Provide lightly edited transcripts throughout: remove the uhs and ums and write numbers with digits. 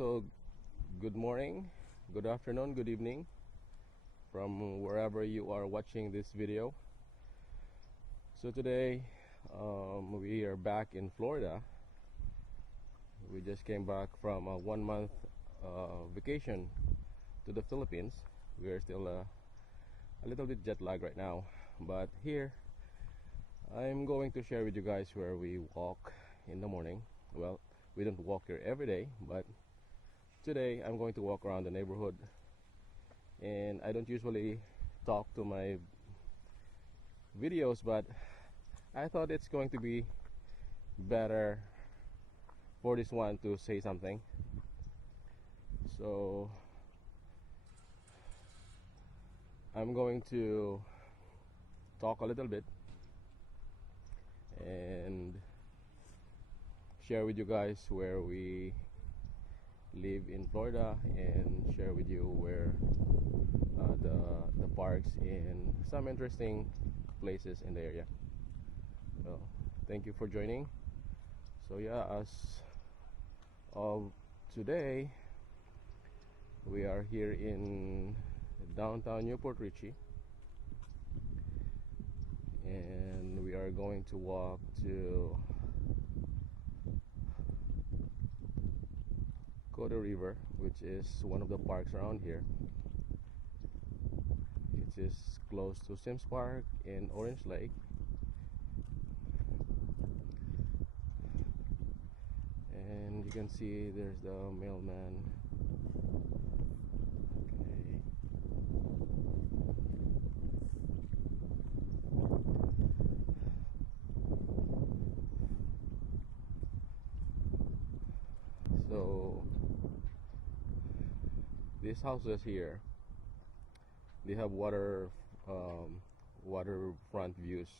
So good morning, good afternoon, good evening from wherever you are watching this video. So today we are back in Florida. We just came back from a 1 month vacation to the Philippines. We are still a little bit jet lagged right now, but here I'm going to share with you guys where we walk in the morning. Well, we don't walk here every day, but today I'm going to walk around the neighborhood. And I don't usually talk to my videos, but I thought it's going to be better for this one to say something. So I'm going to talk a little bit and share with you guys where we live in Florida, and share with you where the parks and some interesting places in the area. So thank you for joining. So yeah, as of today, we are here in downtown Newport Richey, and we are going to walk to Coda River, which is one of the parks around here. It is close to Sims Park and Orange Lake. And you can see there's the mailman. Okay. So these houses here, they have waterfront views.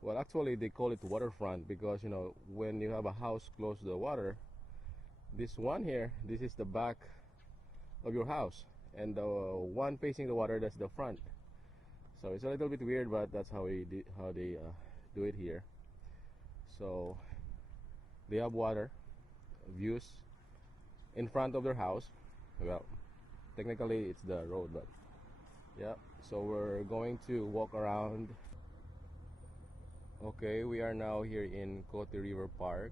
Well, actually they call it waterfront because, you know, when you have a house close to the water, this one here, this is the back of your house, and the one facing the water, that's the front. So it's a little bit weird, but that's how they do it here. So they have water views in front of their house. Well, technically it's the road, but yeah. So we're going to walk around. Okay, we are now here in Cote River Park,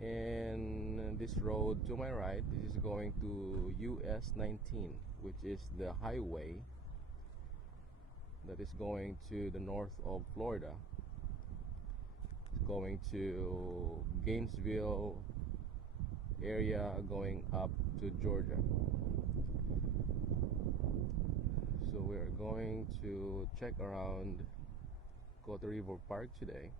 and this road to my right, this is going to US 19, which is the highway that is going to the north of Florida. It's going to Gainesville area, going up to Georgia. So we're going to check around Cote River Park today.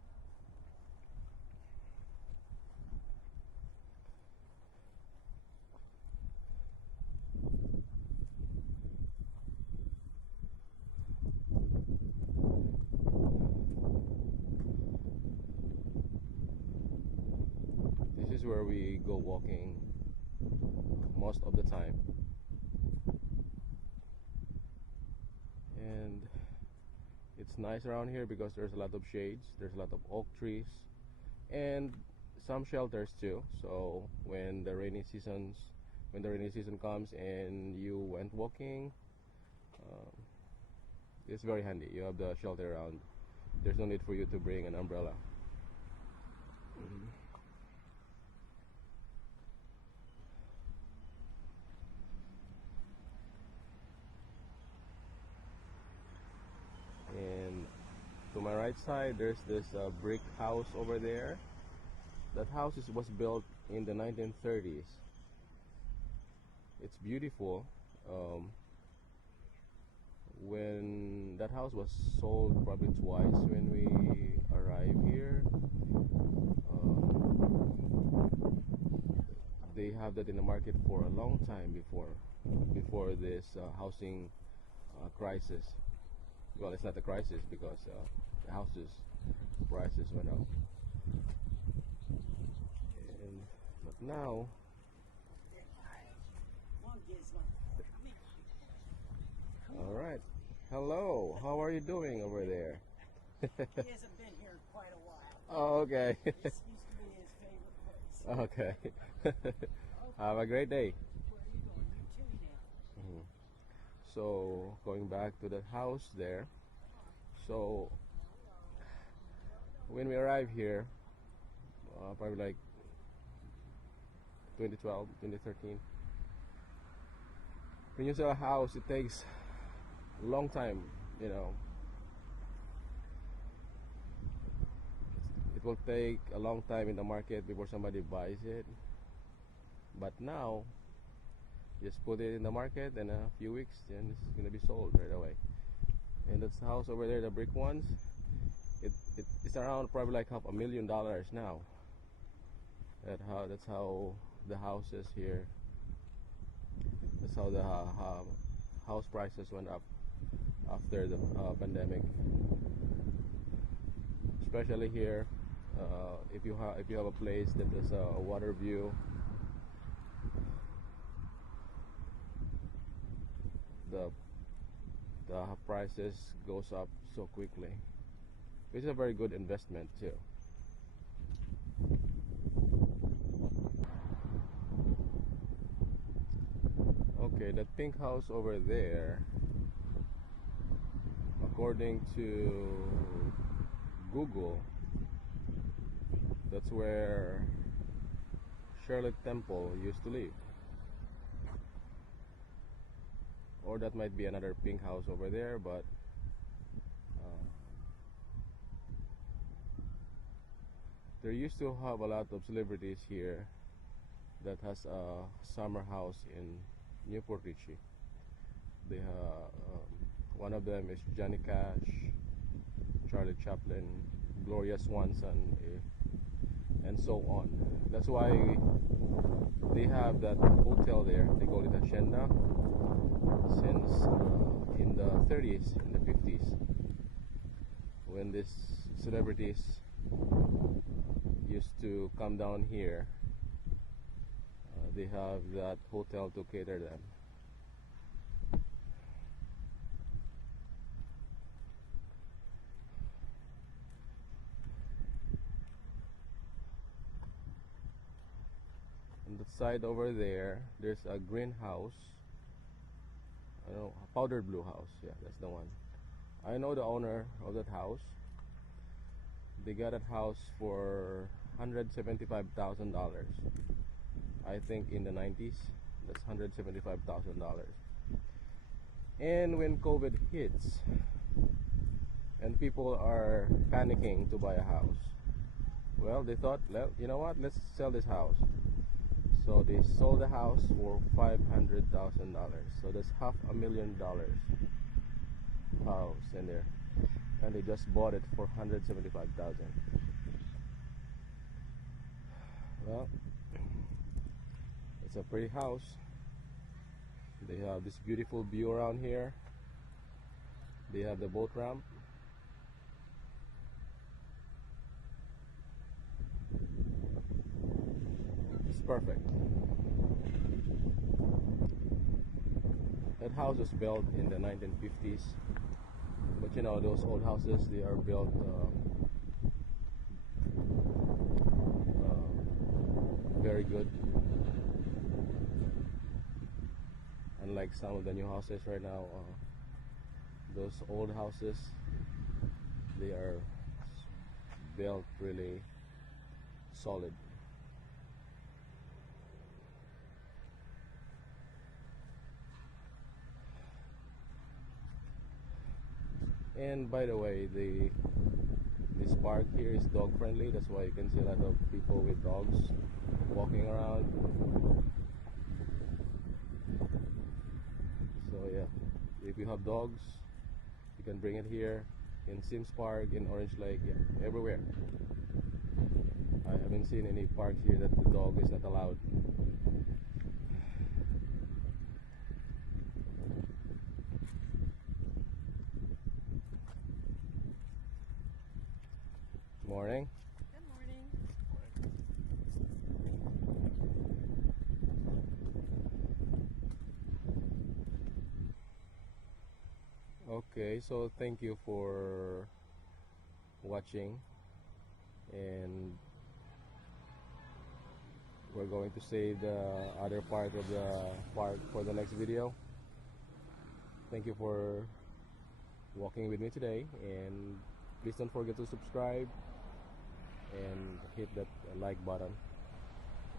This is where we go walking most of the time, and it's nice around here because there's a lot of shades, there's a lot of oak trees, and some shelters too. So when the rainy season comes and you went walking, it's very handy. You have the shelter around. There's no need for you to bring an umbrella. And to my right side, there's this brick house over there. That house was built in the 1930s. It's beautiful. When that house was sold probably twice when we arrived here. They have that in the market for a long time before this housing crisis. Well, it's not a crisis because the houses prices went up. But now, all right. Hello. How are you doing over there? He hasn't been here in quite a while. Oh, okay. This used to be his favorite place. Okay. Oh, a great day. Where are you going? You too now. Mhm. So going back to the house there. So when we arrived here, probably like 2012, 2013, when you sell a house, it takes a long time, you know. It will take a long time in the market before somebody buys it. But now, just put it in the market, and a few weeks, then it's gonna be sold right away. And that's the house over there, the brick ones. It's around probably like $500,000 now. That's how the houses here. That's how the house prices went up after the pandemic. Especially here, if you have a place that has a water view, the prices goes up so quickly. It's a very good investment too. Okay, that pink house over there, according to Google, that's where Shirley Temple used to live. Or that might be another pink house over there, but there used to have a lot of celebrities here that has a summer house in Newport Richey. They have one of them is Johnny Cash, Charlie Chaplin, Gloria Swanson, and so on. That's why they have that hotel there. They call it Hacienda since in the 30s, in the 50s, when these celebrities used to come down here. They have that hotel to cater them. On the side over there, there's a greenhouse. I don't know, a powdered blue house. Yeah, that's the one. I know the owner of that house. They got that house for $175,000. I think in the 90s, that's $175,000. And when COVID hits and people are panicking to buy a house, well, they thought, well, you know what, let's sell this house. So they sold the house for $500,000. So that's $500,000 house in there, and they just bought it for $175,000. Well, it's a pretty house. They have this beautiful view around here. They have the boat ramp. It's perfect. That house was built in the 1950s, but you know, those old houses, they are built very good, unlike some of the new houses right now. Those old houses, they are built really solid. And by the way, this park here is dog friendly. That's why you can see a lot of people with dogs walking around. So yeah, if you have dogs, you can bring it here in Sims Park, in Orange Lake, yeah, everywhere. I haven't seen any park here that the dog is not allowed. Morning. Good morning. Okay, so thank you for watching, and We're going to save the other part of the park for the next video. Thank you for walking with me today, and please don't forget to subscribe and hit that like button,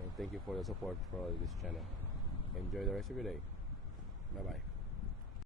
and thank you for the support for this channel. Enjoy the rest of your day. Bye bye.